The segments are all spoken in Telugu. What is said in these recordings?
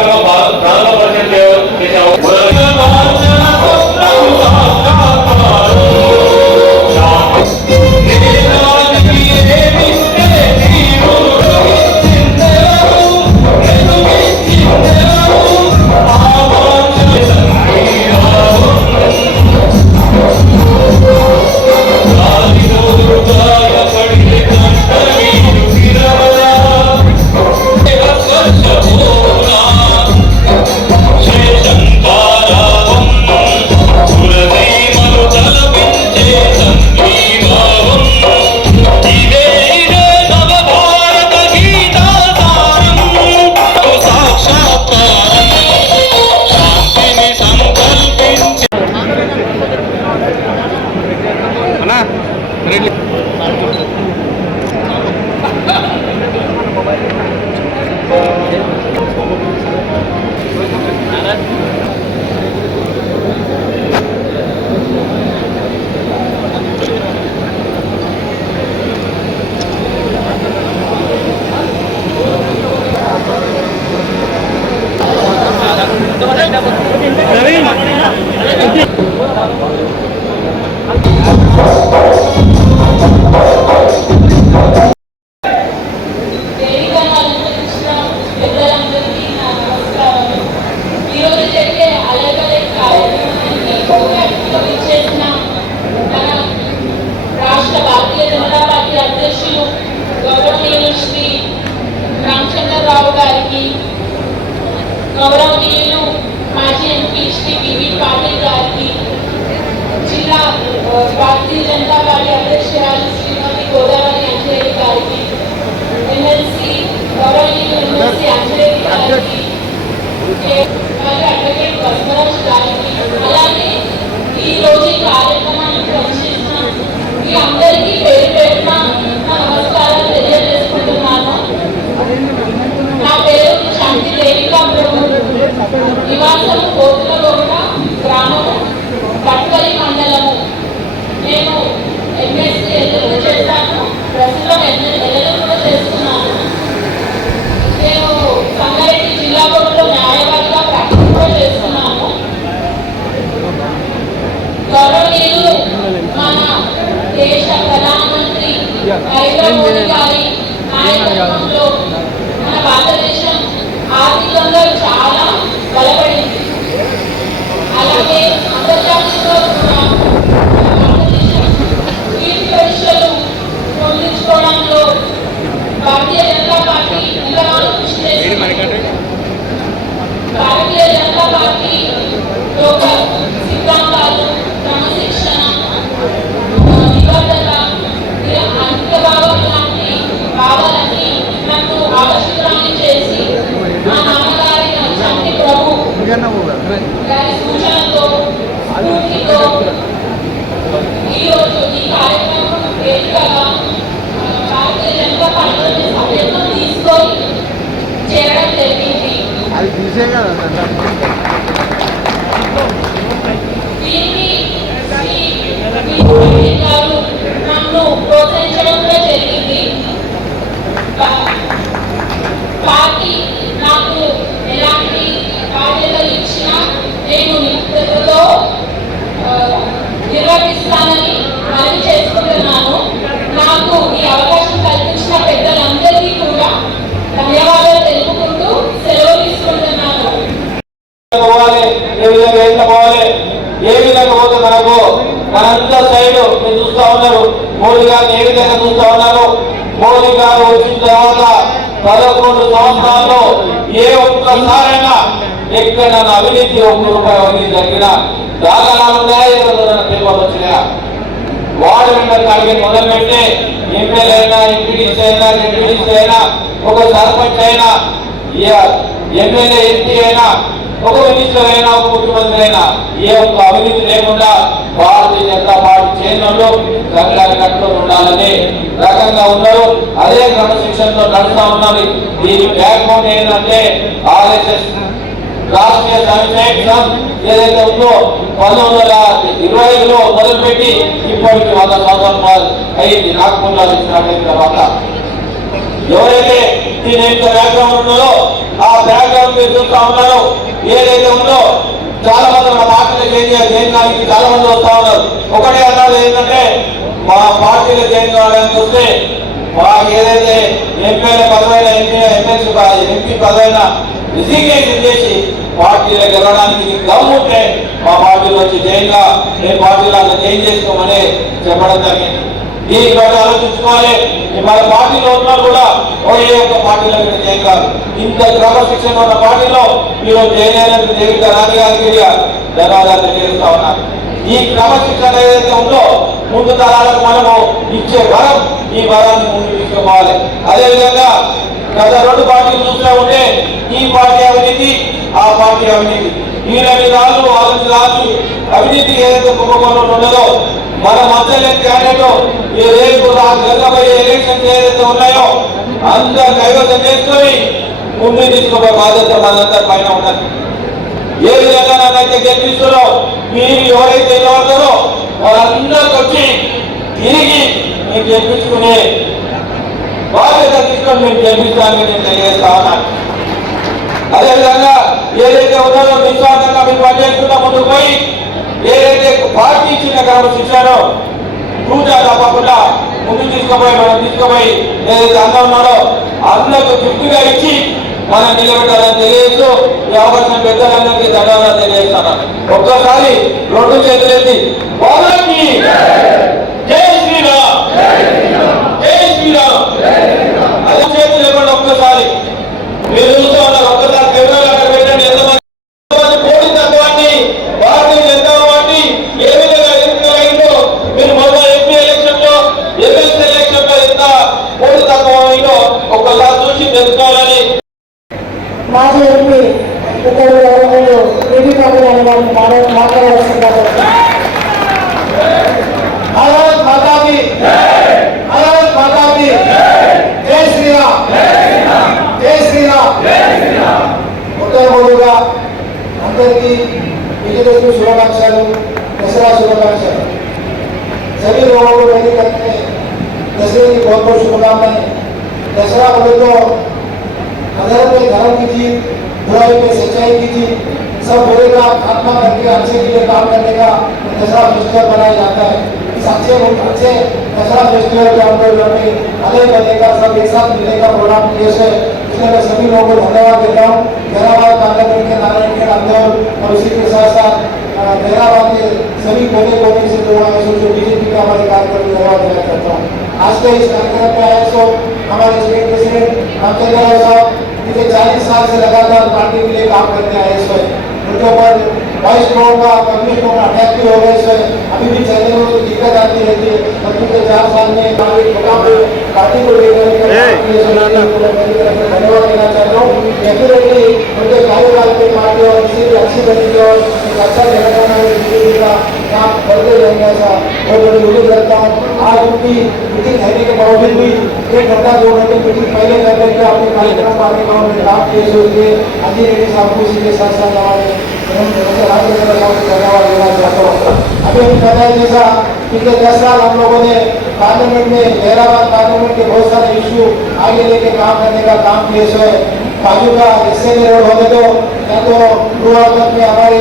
Oh, नवीन మీ అందరికీ భారతదేశం ఆర్థికంగా మోదీ గారు వచ్చిన తర్వాత పదకొండు సంవత్సరాల్లో ఏ ఒక్కసారైనా ఎక్కడ అవినీతి ఒక్క రూపాయి అవినీతి జరిగిన దాఖలాలు వాడు కలిగి మొదలు పెట్టి మెంబర్ ఎమ్మెల్యే అయినా ఎంపీడీసీ అయినా ఎంపీడీసీ అయినా ఒక సర్పంచ్ అయినా ఎమ్మెల్యే ఎంపీ అయినా ఒక మినిస్టర్ అయినా ఒక ముఖ్యమంత్రి అయినా ఏ ఒక్క అవినీతి లేకుండా భారతీయ జనతా పార్టీ చేతుల్లో కంగారు కట్టుకొని ఉండాలని రకంగా ఉన్నారు. అదే క్రమశిక్షణతో నడుస్తా ఉన్నది. దీని బ్యాక్ బోన్ ఏంటంటే ఆర్ఎస్ఎస్ రాష్ట్రీయ సంక్షేమం ఏదైతే ఉందో పంతొమ్మిది వందల ఇరవై ఐదులో మొదలుపెట్టి ఇప్పటికి వంద సంవత్సరం అయింది. నాగపూర్లో ఇచ్చిన తర్వాత ఎవరైతే దీని యొక్క బ్యాక్గ్రౌండ్ ఉన్నదో ఆ బ్యాక్గ్రౌండ్ మీరు చూస్తా ఉన్నారు. ఏదైతే ఉందో చాలా మంది మన పార్టీలో చేంజ్ చేంజ్ కావడానికి చాలా మంది వస్తా ఉన్నారు. ఒకటే అన్నారు ఏంటంటే మా పార్టీలో చేంజ్ కావడానికి వస్తే మా ఏదైతే ఎంపీల పదవైన ఎంపీ ఎమ్మెల్సీ ఎంపీ పదవైన రిజిగ్నేషన్ చేసి పార్టీలో గెలవడానికి దమ్ము ఉంటే మా పార్టీలో వచ్చి జైన్గా మేము పార్టీలో అలా చేంజ్ చేసుకోమని చెప్పడం జరిగింది. ఈ బట్టి ఆలోచించుకోవాలి? మన పార్టీలో ఉన్నా కూడా ఓ ఏ ఒక్క పార్టీలో ఇక్కడ చేయగలరు ఇంత క్రమశిక్షణ ఉన్న పార్టీలో మీరు జైన్ అయినందుకు దేవిక గారికి ధన్యవాదాలు తెలియజేస్తా ఉన్నారు. ఈ క్రమశిక్షణ ఏదైతే ఉందో ముందు తరాలకు మనము ఇచ్చే వరం ఈ వరాన్ని ముందు తీసుకోవాలి అదేవిధంగా గత రెండు పార్టీలు చూస్తూ ఉంటే ఈ పార్టీ అవినీతి ఆ పార్టీ అవినీతి. వీళ్ళని రాజు వాళ్ళని రాజు అవినీతి ఏదైతే కుంభకోణంలో ఉండదో మన మధ్య క్యాండిడేట్ ఈ రేపు జరగబోయే ఏదైతే ఉన్నాయో అందరు కైవసం చేసుకొని ముందు తీసుకుపోయే బాధ్యత మనందరి పైన ఉన్నది ఏ విధంగా నన్నైతే గెలిపిస్తారో మీరు ఎవరైతే నిలబడతారో వాళ్ళందరికి వచ్చి తిరిగి మీరు గెలిపించుకునే బాధ్యత తీసుకొని మీరు గెలిపిస్తానని నేను తెలియజేస్తా ఉన్నాను అదేవిధంగా ఏదైతే ఉన్నారో మీరు పనిచేస్తున్నా ముందుకు పోయి ఏదైతే పార్టీ ఇచ్చిన క్రమశిక్షణో పూజా తప్పకుండా ముందు తీసుకుపోయి మనం తీసుకుపోయి ఏదైతే అందరూ ఉన్నారో అందరికి తృప్తిగా ఇచ్చి మనం నిలబెట్టాలని తెలియజేస్తూ ఈ అవకాశం పెద్దలందరికీ ధన్యవాదాలు తెలియజేస్తాను ఒక్కసారి రెండు చేతులెత్తి बहुत बहुत शुभकामनाएँ दसरा बोले तो अधर्म पे धर्म की जीत, बुराई पे सच्चाई की जीत, सब बुरे का खात्मा करके अच्छे के लिए काम करने का दसरा फेस्टिवल मनाया जाता है। इस अच्छे अच्छे दसरा फेस्टिवल के अंदर जो है अदय करने का सब एक साथ मिलने का प्रोग्राम किए से इसलिए मैं सभी लोगों को धन्यवाद देता हूँ। गैराबाद कांग्रेस के नारायण के अंदर और उसी के साथ साथ गैराबाद के सभी कोने कोने से जो है। सो जो बीजेपी के हमारे कार्यक्रम, धन्यवाद देना चाहता हूँ। आज के इस कार्यक्रम में आए सो हमारे स्टेट प्रेसिडेंट रामचंद्र राव साहब पिछले चालीस साल से लगातार पार्टी के लिए काम करते आए वक्त, उनके ऊपर बाईस लोगों का कम्युनिस्ट लोग अटैक भी हो गए वक्त। अभी भी चैनलों में दिक्कत आती रहती है। पिछले चार साल में पार्टी को लेकर धन्यवाद देना चाहता हूँ। डेफिनेटली उनके कार्यकाल में पार्टी और इसी भी अच्छी बनेगी और एक अच्छा तेलंगाना में बीजेपी का काम करते रहेंगे ऐसा बहुत बड़ी उम्मीद रखता हूँ। आज उनकी मीटिंग रहने के बावजूद भी एक घंटा दो घंटे मीटिंग पहले कर करके अपने कार्यक्रम पाने का उन्होंने काम किए सो इसलिए अजय रेड्डी साहब को इसी के साथ साथ हमारे हूँ पिछले दस साल हम लोगों ने पार्लियामेंट में हैदराबाद पार्लियामेंट के बहुत सारे इशू आगे लेके काम करने का काम किए सो है बाजू का हिस्से में रोड होने दो या तो पूर्वांचल में हमारे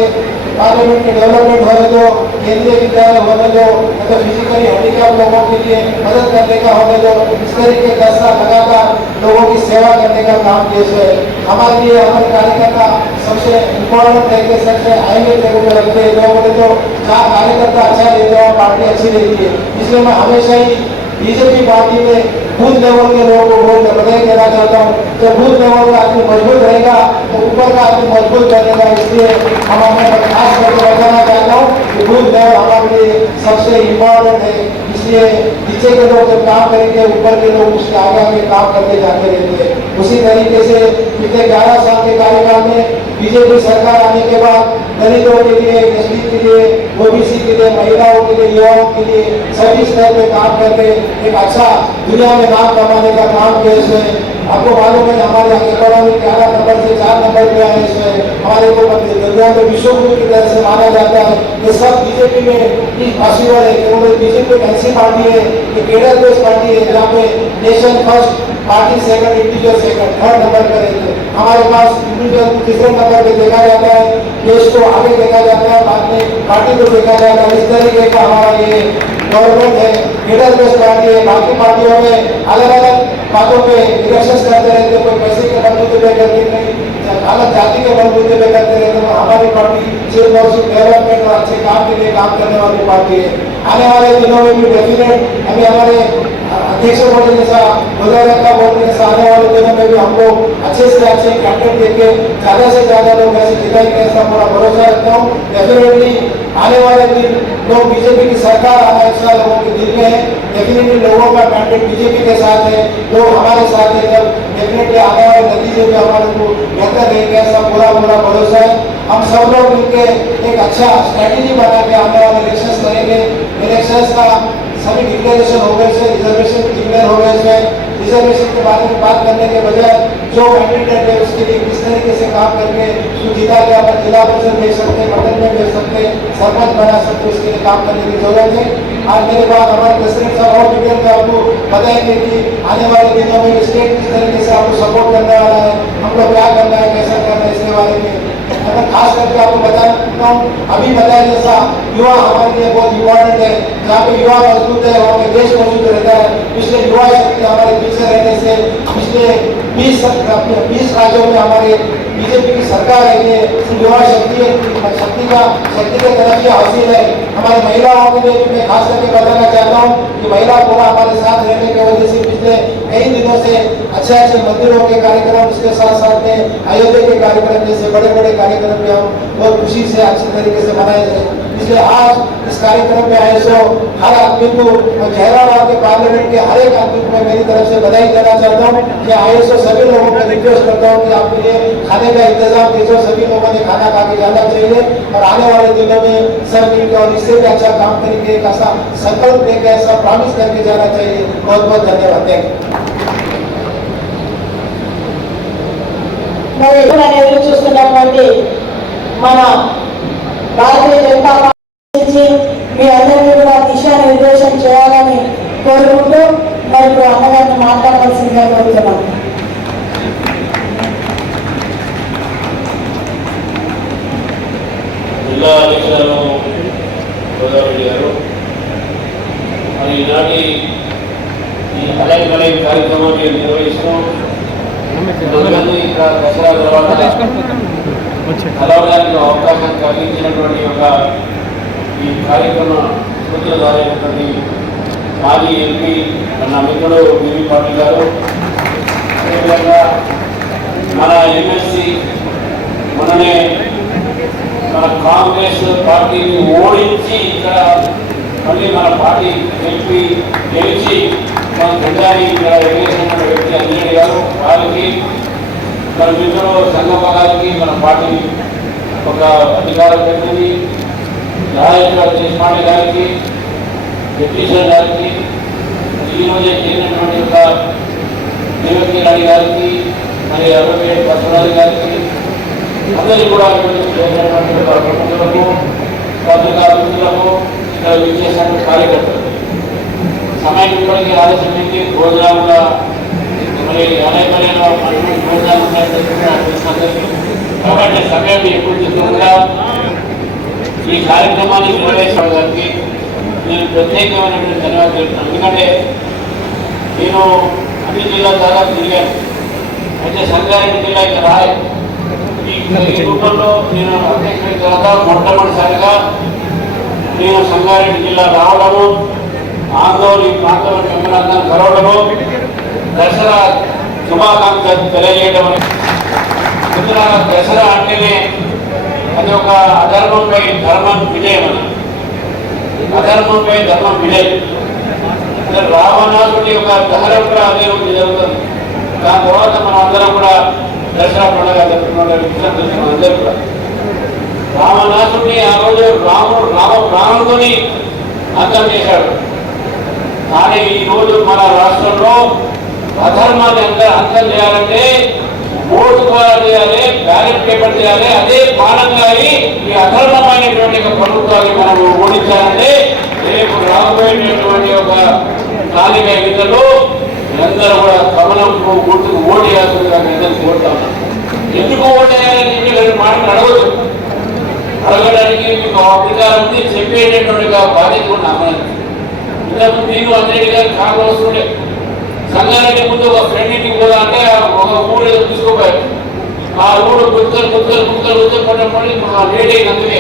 पार्लियामेंट के डेवलपमेंट होने दो केंद्रीय विद्यालय होने दो या तो फिजिकली हैंडीकैप लोगों के लिए मदद करने का होने दो इस तरीके दस साल लगातार लोगों की सेवा करने का काम किए सो है हमारे लिए हमारे कार्यकर्ता सबसे इम्पोर्टेंट है कि सबसे अहमियत जगह पे रखते हैं। जो बोले तो जहाँ कार्यकर्ता अच्छा रहते हो, पार्टी अच्छी रहती है। इसलिए मैं हमेशा ही बीजेपी पार्टी में बूथ लेवल के लोगों को वोट बधाई देना चाहता हूँ, जब बूथ लेवल का आदमी मज़बूत रहेगा तो ऊपर का आदमी मज़बूत बनेगा इसलिए हम अपने खास करके बताना चाहता हूँ कि बूथ लेवल हमारे लिए सबसे इम्पोर्टेंट है। इसलिए नीचे के लोग जब काम करेंगे, ऊपर के लोग उसके आगे आगे काम करते जाते रहते हैं। उसी तरीके से पिछले ग्यारह साल के कार्यकाल में बीजेपी सरकार आने के बाद दलितों के लिए एसटी के लिए, ओबीसी के लिए, महिलाओं के लिए, युवाओं के लिए सभी स्तर पे काम करके एक अच्छा दुनिया में नाम कमाने का काम किया आपको मालूम है हमारे इकोनॉमी ग्यारह नंबर से चार नंबर पे आए इसमें हमारे को दुनिया में विश्व गुरु की तरह से माना जाता है। ये सब बीजेपी में ही पॉसिबल है। क्योंकि बीजेपी एक ऐसी पार्टी है कि केडर बेस्ड पार्टी है जहाँ पे nation first, party second individual second, third number पर हैं। हमारे पास इंडिविजुअल तीसरे नंबर पे देखा जाता है। देश को आगे देखा जाता है। बाद में पार्टी को देखा जाता है। इस तरीके का हमारा ये गवर्नमेंट है। लीडर बेस्ड पार्टी है। बाकी पार्टियों में अलग अलग बातों पे इलेक्शन करते रहते कोई पैसे के बलबूते पे करती नहीं अलग जाति के बलबूते पे करते रहते हैं हमारी पार्टी सिर्फ़ और सिर्फ़ डेवलपमेंट और अच्छे काम के लिए काम करने वाली पार्टी है। आने वाले दिनों में भी डेफिनेट अभी हमारे अध्यक्ष बोलने जैसा विधायक का बोलने जैसा आने वाले दिनों में भी हमको अच्छे से अच्छे कैंडिडेट देके, ज़्यादा से ज़्यादा लोग ऐसे जिताएँगे ऐसा पूरा भरोसा रखता हूँ। डेफिनेटली आने वाले दिन लोग बीजेपी की सरकार ऐसा लोगों के दिल में है। डेफिनेटली लोगों का कैंडिडेट बीजेपी के साथ है लोग हमारे साथ है, जब डेफिनेटली आने वाले नतीजे में हमारे को बेहतर रहेंगे ऐसा पूरा पूरा भरोसा है। हम सब लोग मिलकर एक अच्छा स्ट्रैटेजी बना के आने वाले इलेक्शन करेंगे। इलेक्शन का सभी डिक्लेरेशन हो गए से रिजर्वेशन डिक्लेयर हो गए से रिजर्वेशन के बारे में बात करने के बजाय जो कैंडिडेट है उसके लिए किस तरीके से काम करके उसको जिता के अपन जिला परिषद भेज सकते हैं, मंडल में भेज सकते हैं, सरपंच बना सकते उसके लिए काम करने की ज़रूरत है। आज मेरे बाद हमारे प्रेसिडेंट साहब और डिटेल में आपको बताएँगे कि आने वाले दिनों में स्टेट किस तरीके से आपको सपोर्ट करने वाला है, हम लोग क्या करना है, कैसा करना है इसके बारे में। मैं खास करके आपको बताता हूँ, अभी बताया जैसा युवा हमारे लिए बहुत इम्पोर्टेंट है, जहाँ पे युवा मज़बूत है, वहाँ पे देश मज़बूत रहता है। पिछले युवा शक्ति हमारे पीछे रहने से पिछले बीस बीस राज्यों में हमारे बीजेपी की सरकार है, ये युवा शक्ति शक्ति का, शक्ति के तरफ़ ये हासिल है। हमारी महिलाओं के लिए मैं खास करके बताना चाहता हूँ कि महिला पूरा हमारे साथ रहने की वजह से पिछले कई दिनों से अच्छे अच्छे, मंदिरों के कार्यक्रम उसके साथ साथ में अयोध्या के कार्यक्रम, जैसे बड़े बड़े कार्यक्रम भी हम बहुत खुशी से, अच्छे तरीके से मनाए थे इसलिए आज इस कार्यक्रम में आए सो हर आदमी को जहराबाद के पार्लियामेंट के हर एक आदमी को मेरी तरफ़ से बधाई देना चाहता हूँ कि आए सो सभी लोगों को रिक्वेस्ट करता हूँ कि आपके लिए खाने का इंतज़ाम कीजिए सभी लोगों ने खाना खा के जाना चाहिए और आने वाले दिनों में सब मिलकर और इससे भी अच्छा काम करेंगे, एक ऐसा संकल्प लेके, ऐसा प्रॉमिस करके जाना चाहिए। बहुत बहुत धन्यवाद। थैंक यू మరి ఎప్పుడైనా ఎదురు చూస్తున్నటువంటి మన భారతీయ జనతా పార్టీ మీ అందరికీ కూడా దిశానిర్దేశం చేయాలని కోరుకుంటూ మరి ఇప్పుడు అన్నగారిని మాట్లాడవలసిందిగా కోరుతున్నాం జిల్లా అధ్యక్షులను గోదావరి గారు మరి ఈనాటి ఈ అలైన్ అలైన్ కార్యక్రమాన్ని నిర్వహిస్తూ అందరినీ ఇక్కడ దసరా తర్వాత కలవడానికి అవకాశం కలిగించినటువంటి ఒక ఈ కార్యక్రమ సూత్రధారైనటువంటి మాజీ ఎంపీ మన మిత్రుడు బివి పాటిల్ గారు అదేవిధంగా మన ఎమ్మెల్సీ మననే మన కాంగ్రెస్ పార్టీని ఓడించి ఇక్కడ మళ్ళీ మన పార్టీ ఎంపీ గెలిచి మన తండ్రి ఇక్కడ వ్యక్తి అంజనేయుడు గారు వాళ్ళకి మన మిత్రులు సంఘ గారికి మన పార్టీ ఒక అధికార ప్రతినిధి రాజేశ్వర దేశపాండే గారికి జగదీశ్వర్ గారికి ఈ రోజే చేరినటువంటి ఒక దేవకి రాణి గారికి మరి అరవై బసవరాజు గారికి అందరికీ కూడా చేసినటువంటి ఒక ప్రభుత్వము పత్రికా మిత్రులకు ఇక్కడ విచ్చేసినటువంటి కార్యకర్తలు సమయం ఇప్పటికీ ఆలోచించి భోజనాలు కూడా మరి అనేకమైన భోజనాలు ఉన్నాయని కాబట్టి సమయం ఎప్పుడు తీసుకుంటా ఈ కార్యక్రమాన్ని నిర్వహించడం గారికి నేను ప్రత్యేకమైనటువంటి ధన్యవాదాలు చెప్తున్నాను ఎందుకంటే నేను అన్ని జిల్లా ద్వారా తిరిగాను. అయితే సంగారెడ్డి జిల్లా ఇక్కడ రాలేదు. ఈ ఈ రూపంలో నేను అధ్యక్షుడి తర్వాత మొట్టమొదటిసారిగా నేను సంగారెడ్డి జిల్లా రావడము ఆందోళన ఈ ప్రాంతంలో మిమ్మల్ని దసరా శుభాకాంక్షలు తెలియజేయడం మిత్రులారా దసరా అంటేనే అది ఒక అధర్మంపై ధర్మం విజయం అని అధర్మంపై ధర్మం విజయం. రావణాసుడి యొక్క దహనం కూడా అదే రోజు జరుగుతుంది. దాని తర్వాత మనం అందరం కూడా దసరా పండుగ జరుపుకున్న అందరూ కూడా. రావణాసుడిని ఆ రోజు రాముడు రామ ప్రాణుడిని అంతం చేశాడు కానీ ఈ రోజు మన రాష్ట్రంలో అధర్మాన్ని అంత అంతం చేయాలంటే ఓటు ద్వారా చేయాలి బ్యాలెట్ పేపర్ చేయాలి అదే బాణంగా అయి ఈ అధర్మమైనటువంటి ప్రభుత్వాన్ని మనం ఓడించాలంటే రేపు రాబోయేటటువంటి ఒక స్థానిక ఎన్నికల్లో అందరూ కూడా కమలం గుర్తుకు ఓటు వేయాల్సిందిగా కోరుతాం ఎందుకు ఓటేయాలని ఎన్నికలు మాటలు అడగదు అడగడానికి మీకు అధికారం ఉంది చెప్పేటటువంటి బాధ్యత కూడా ఇంతకు ఇంతకుముందు అందరికీ అందరెడ్డి గారు కారు వస్తుండే సంగారెడ్డి ముందు ఒక ఫ్రెండ్ ఇంటికి పోదా అంటే ఒక ఊరు తీసుకోపోయారు ఆ ఊరు గుర్తలు గుర్తలు గుర్తలు గుర్తలు పడ్డ పడి మా లేట్ అయింది అందుకే.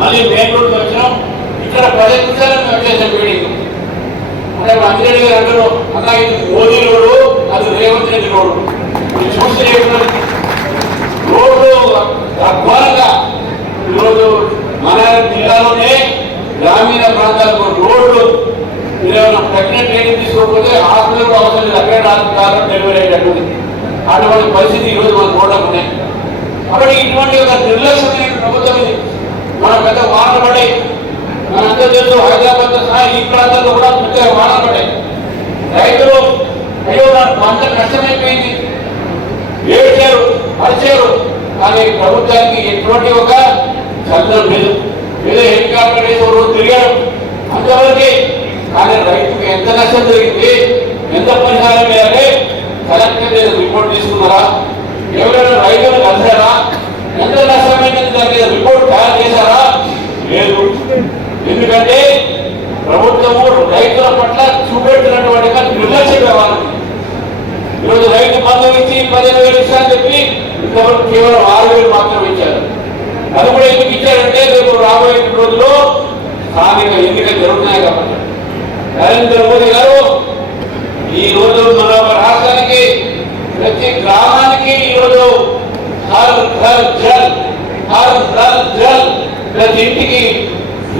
మళ్ళీ మెయిన్ రోడ్కి వచ్చినాం. ఇక్కడ ప్రదర్శించాలని మేము వచ్చేసాం మీటింగ్ అంటే మా అంజిరెడ్డి గారు అంటారు అన్న ఇది మోదీ రోడ్డు అది రేవంత్ రెడ్డి రోడ్డు. ఇది చూస్తే రోడ్డు అధ్వానంగా ఈరోజు మన జిల్లాలోనే గ్రామీణ ప్రాంతాలకు రోడ్లు మీరేమైనా ప్రెగ్నెంట్ లేడీ తీసుకోకపోతే హాస్పిటల్ అవసరం లేదు. అక్కడ హాస్పిటల్ డెలివరీ అయ్యేటట్టు అటువంటి పరిస్థితి ఈరోజు మనకు రోడ్లకు ఉన్నాయి కాబట్టి ఇటువంటి ఒక నిర్లక్ష్యమైన ప్రభుత్వం ఇది. మన పెద్ద వానలు పడే మనందరూ తెలుసు హైదరాబాద్ సహా ఈ ప్రాంతాల్లో కూడా పెద్ద వానలు పడ్డాయి. రైతులు అయ్యో నాకు పంట నష్టమైపోయింది. ఏడ్చారు పరిచారు కానీ ప్రభుత్వానికి ఎటువంటి ఒక చంద్రం లేదు. ఏదో హెలికాప్టర్ ఏదో రోజు తిరిగాడు అంతవరకే కానీ రైతుకు ఎంత నష్టం జరిగింది? ఎంత పరిహారం వేయాలి కలెక్టర్ మీద రిపోర్ట్ తీసుకున్నారా? ఎవరైనా రైతులు కలిసారా ఎంత నష్టమైందని దాని మీద రిపోర్ట్ తయారు చేశారా? లేదు. ఎందుకంటే ప్రభుత్వము రైతుల పట్ల చూపెట్టినటువంటి నిర్లక్ష్య వ్యవహారం. ఈరోజు రైతు బంధం ఇచ్చి పదిహేను వేలు ఇస్తారని చెప్పి ఇంతవరకు కేవలం ఆరు వేలు మాత్రమే ఇచ్చారు. అది కూడా ఎందుకు ఇచ్చారంటే రేపు రాబోయే రోజుల్లో స్థానిక ఎన్నికలు జరుగుతున్నాయి కాబట్టి. నరేంద్ర మోదీ గారు ఈ రోజు మన రాష్ట్రానికి ప్రతి గ్రామానికి ఈరోజు హర్ హర్ జల్ హర్ హర్ జల్ ప్రతి ఇంటికి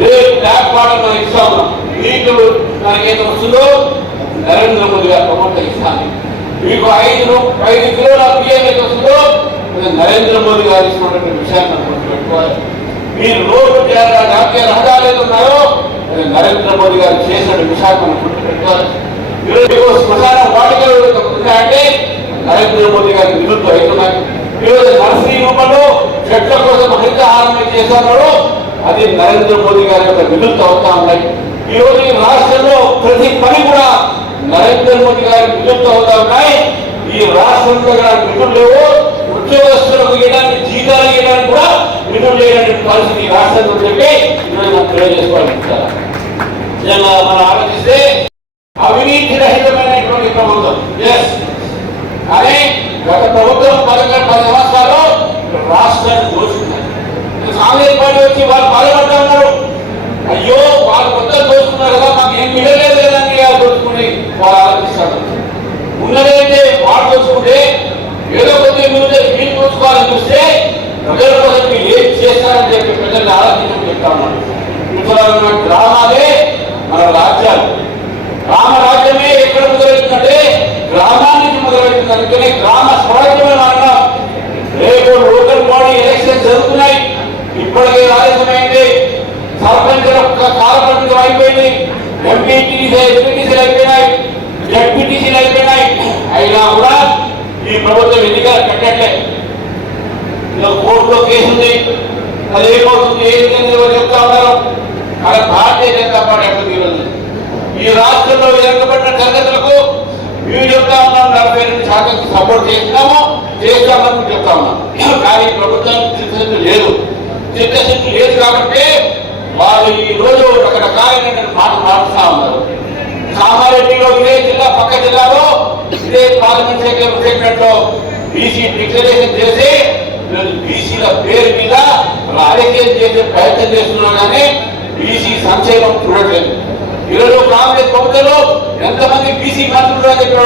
రేపు ట్యాప్ వాటర్ మనం ఇస్తా ఉన్నాం. నీళ్ళు మనకేదో వస్తుందో నరేంద్ర మోదీ గారు ప్రభుత్వం ఇస్తాను మీకు ఐదు ఐదు కిలోల బియ్యం ఏదో వస్తుందో నరేంద్ర మోదీ గారు ఇస్తున్నటువంటి విషయాన్ని మీరు రోడ్డు చేయాలా జాతీయ రహదారులు ఉన్నాయో? నరేంద్ర మోదీ గారు చేసిన విశాఖను మనం గుర్తుపెట్టుకోవాలి ఈరోజు మీకు శ్మశాన వాటికలు ఉన్నాయంటే నరేంద్ర మోదీ గారి నిధులతో అవుతున్నాయి ఈరోజు నర్సరీ రూపంలో చెట్ల కోసం హరితహారం చేశారు అది నరేంద్ర మోదీ గారి యొక్క నిధులతో అవుతా ఉన్నాయి. ఈరోజు ఈ రాష్ట్రంలో ప్రతి పని కూడా నరేంద్ర మోదీ గారి నిధులతో అవుతా ఉన్నాయి. ఈ రాష్ట్రంలో నిధులు లేవు ఉద్యోగస్తులకు ఇవ్వడానికి జీతాలు ఇవ్వడానికి కూడా నిధులు లేనటువంటి పరిస్థితి ఈ చెప్పి ఈరోజు మనం తెలియజేసుకోవాలనుకుంటారా నిజంగా మనం ఆలోచిస్తే అవినీతి రహితమైనటువంటి ప్రభుత్వం. ఎస్ కానీ గత ప్రభుత్వం పదకొండు పది సంవత్సరాలు రాష్ట్రాన్ని దోచుకున్నారు. కాంగ్రెస్ పార్టీ వచ్చి వాళ్ళు బాధపడతా ఉన్నారు. అయ్యో వాళ్ళు మొత్తం దోచుకున్నారు కదా మాకు ఏం మిగలేదు కదా దోచుకుని వాళ్ళు ఆలోచిస్తారు. ఉన్నదైతే వాళ్ళు దోచుకుంటే ఏదో కొద్దిగా మీరు మీరు దోచుకోవాలని చూస్తే ప్రజల కోసం చేస్తారని చెప్పి ప్రజల్ని ఆలోచించి చెప్తా ఉన్నాను ఇక్కడ గ్రామాలే మన రాజ్యాలు. రామరాజ్యమే ఎక్కడ మొదలవుతుందంటే గ్రామానికి మొదలవుతుంది. అందుకనే గ్రామ స్వరాజ్యమే అన్నాం రేపు లోకల్ బాడీ ఎలక్షన్ జరుగుతున్నాయి. ఇప్పటికే ఆలస్యమైంది సర్పంచ్ కాలపరిమితం అయిపోయింది ఎంపీటీసీ ఎంపీటీసీలు అయిపోయినాయి. జడ్పీటీసీలు అయిపోయినాయి. అయినా కూడా ఈ ప్రభుత్వం ఎన్నికలు పెట్టట్లే ఇంకా కోర్టులో కేసు ఉంది అది ఏమవుతుంది ఏది చెప్తా ఉన్నారు అక్కడ భారతీయ జనతా పార్టీ ఎక్కడ ఈ రాష్ట్రంలో వెనుకబడిన తరగతులకు మేము చెప్తా ఉన్నాం నలభై రెండు శాతం సపోర్ట్ చేస్తున్నాము. చేస్తామని చెప్తా ఉన్నాం. కానీ ప్రభుత్వానికి చిత్తశుద్ధి లేదు. చిత్తశుద్ధి లేదు కాబట్టి వాళ్ళు ఈ రోజు రకరకాలైనటువంటి మాట మారుస్తా ఉన్నారు. కామారెడ్డిలో ఇదే జిల్లా పక్క జిల్లాలో ఇదే పార్లమెంట్ సెక్రటరీ బీసీ డిక్లరేషన్ చేసి ఈరోజు బీసీల పేరు మీద రాజకీయం చేసే ప్రయత్నం చేస్తున్నాం కానీ బీసీ సంక్షేమం చూడట్లేదు. ఈరోజు కాంగ్రెస్ ప్రభుత్వంలో ఎంతమంది బీసీ మంత్రులు అని చెప్పి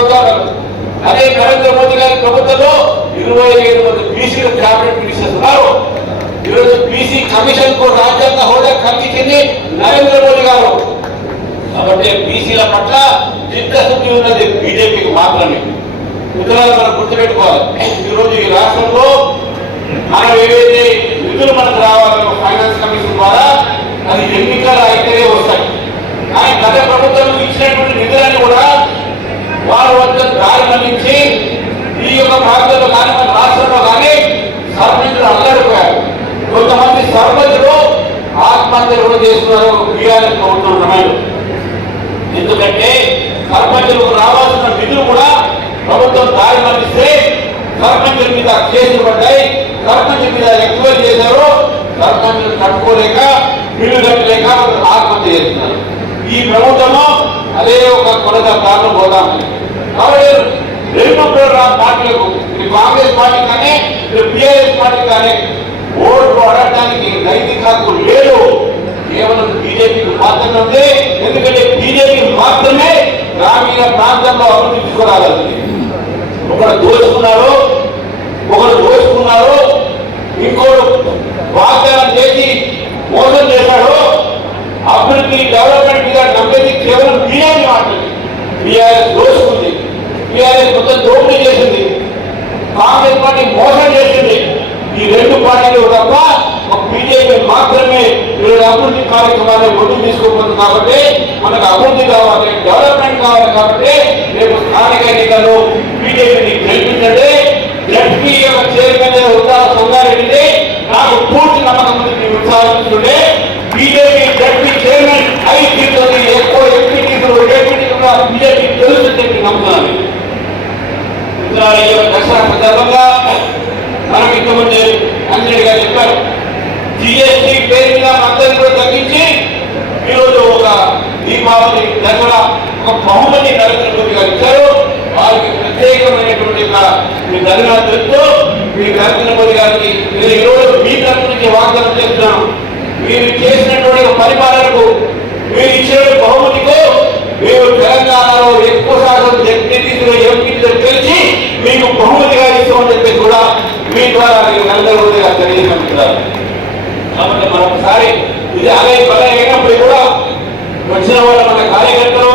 అదే నరేంద్ర మోదీ గారి ప్రభుత్వంలో ఇరవై ఏడు మంది బీసీల క్యాబినెట్ మినిస్టర్స్ ఉన్నారు. ఈరోజు బీసీ కమిషన్కు రాజ్యాంగ హోదా కల్పించింది నరేంద్ర మోదీ గారు. కాబట్టి బీసీల పట్ల చిత్తశుద్ధి ఉన్నది బీజేపీకి మాత్రమే. మిత్రులను మనం గుర్తుపెట్టుకోవాలి. ఈరోజు ఈ రాష్ట్రంలో మనం ఏవైతే నిధులు మనకు రావాలో ఫైనాన్స్ కమిషన్ ద్వారా అది ఎన్నికలు అయితేనే వస్తాయి. కానీ గత ప్రభుత్వం ఇచ్చినటువంటి నిధులన్నీ కూడా వారు వద్ద దారి మళ్ళించి ఈ యొక్క ప్రాంతంలో కానీ మన రాష్ట్రంలో కానీ సర్పంచులు అల్లడిపోయారు కొంతమంది సర్పంచులు ఆత్మహత్యలు కూడా చేస్తున్నారు బీఆర్ఎస్ ప్రభుత్వం సమయంలో ఎందుకంటే సర్పంచులకు రావాల్సిన నిధులు కూడా ప్రభుత్వం దారి మళ్ళిస్తే సర్పంచుల మీద కేసులు పడ్డాయి. సర్పంచ్ మీద ఎంక్వైరీ చేశారు సర్పంచులు కట్టుకోలేక బిల్లు కట్టలేక ఆత్మహత్య చేస్తున్నారు. ఈ ప్రభుత్వము అదే ఒక కొలత కారణం పోతామని కాబట్టి రెండు ప్రోగ్రామ్ పార్టీలకు కాంగ్రెస్ పార్టీ కానీ ఇది బిఆర్ఎస్ పార్టీ కానీ ఓట్లు అడగడానికి నైతిక హక్కు లేదు. కేవలం బీజేపీకి మాత్రమే ఉంది. ఎందుకంటే బీజేపీ మాత్రమే గ్రామీణ ప్రాంతంలో అభివృద్ధి తీసుకురాగలుగుతుంది ఒకరు దోచుకున్నారు ఒకరు దోచుకున్నారు ఇంకోడు వాగ్దానం చేసి మోసం చేశాడు అభివృద్ధి డెవలప్మెంట్ మీద నమ్మేది కేవలం బీఆర్ఎస్ మాత్రమే బీఆర్ఎస్ దోచుకుంది. బీఆర్ఎస్ మొత్తం దోపిడీ చేసింది. కాంగ్రెస్ పార్టీ మోసం చేసింది. ఈ రెండు పార్టీలు తప్ప బీజేపీ మాత్రమే వీళ్ళ అభివృద్ధి కార్యక్రమాన్ని ముందుకు తీసుకోబోతుంది కాబట్టి మనకు అభివృద్ధి కావాలి డెవలప్మెంట్ కావాలి కాబట్టి రేపు స్థానిక ఎన్నికల్లో బీజేపీని గెలిపించండి జడ్పీ యొక్క చైర్మన్ ఉత్సాహ సంగారెడ్డిని నాకు పూర్తి నమ్మకం ఉంది మీ ఉత్సాహిస్తుండే బీజేపీ జడ్పీ చైర్మన్ అయి తీరుతుంది ఎక్కువ ఎంపీటీలు ఎంపీటీలు బీజేపీ తెలుసు చెప్పి నమ్ముతున్నాను. ఉత్తరాల యొక్క దసరా సందర్భంగా మనం ఇంతకుముందు అంజనేయుడు గారు చెప్పారు. జిఎస్టీ పేరు మీద అందరినీ కూడా తగ్గించి ఈరోజు ఒక దీపావళి దసరా ఒక బహుమతి నరేంద్ర మోదీ గారు ఇచ్చారు వారికి ప్రత్యేకమైనటువంటి ఒక మీ ధన్యవాదాలు తెలుపుతూ మీ నరేంద్ర మోదీ గారికి నేను ఈరోజు మీ వాగ్దానం చేస్తున్నాను. మీరు చేసినటువంటి పరిపాలనకు మీరు ఇచ్చిన బహుమతికు మీరు తెలంగాణలో ఎక్కువ శాతం జడ్పీటీసీలో ఎంపీలో తెలిసి మీకు బహుమతిగా ఇస్తామని చెప్పి కూడా మీ ద్వారా నేను నరేంద్ర తెలియజేస్తున్నారు కాబట్టి మరొకసారి ఇది అదే పని అయినప్పుడు కూడా వచ్చిన వాళ్ళ మన కార్యకర్తలు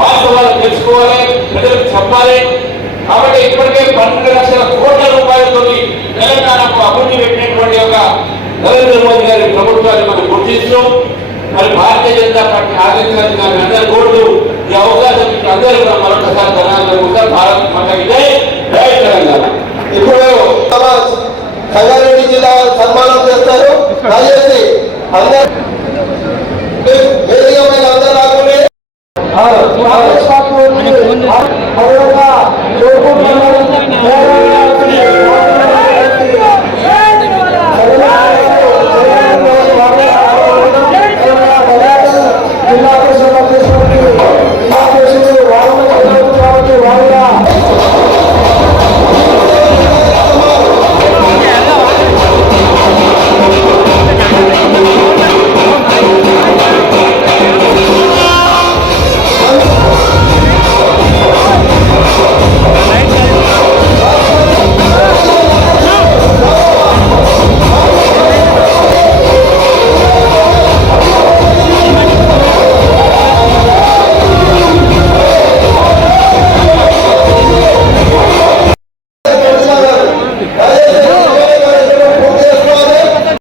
వాస్తవాలు తెలుసుకోవాలి ప్రజలకు చెప్పాలి. కాబట్టి ఇప్పటికే పన్నెండు లక్షల కోట్ల రూపాయలతో తెలంగాణకు అభివృద్ధి పెట్టినటువంటి ఒక నరేంద్ర మోదీ గారి ప్రభుత్వాన్ని మనం గుర్తిస్తూ మరి భారతీయ జనతా పార్టీ ఆదేశాన్ని కానీ అందరూ కోరుతూ ఈ అవకాశం మీకు అందరూ కూడా మరొకసారి ధనాలు కూడా భారత్ మాత ఇదే జై తెలంగాణ. ఇప్పుడు సంగారెడ్డి జిల్లా సన్మానం చేస్తారు దయచేసి అందరూ వేదిక మీద అందరూ రాకుండా కాంగ్రెస్ పార్టీ ఉంది. అదేవిధంగా లోకల్ మండలం,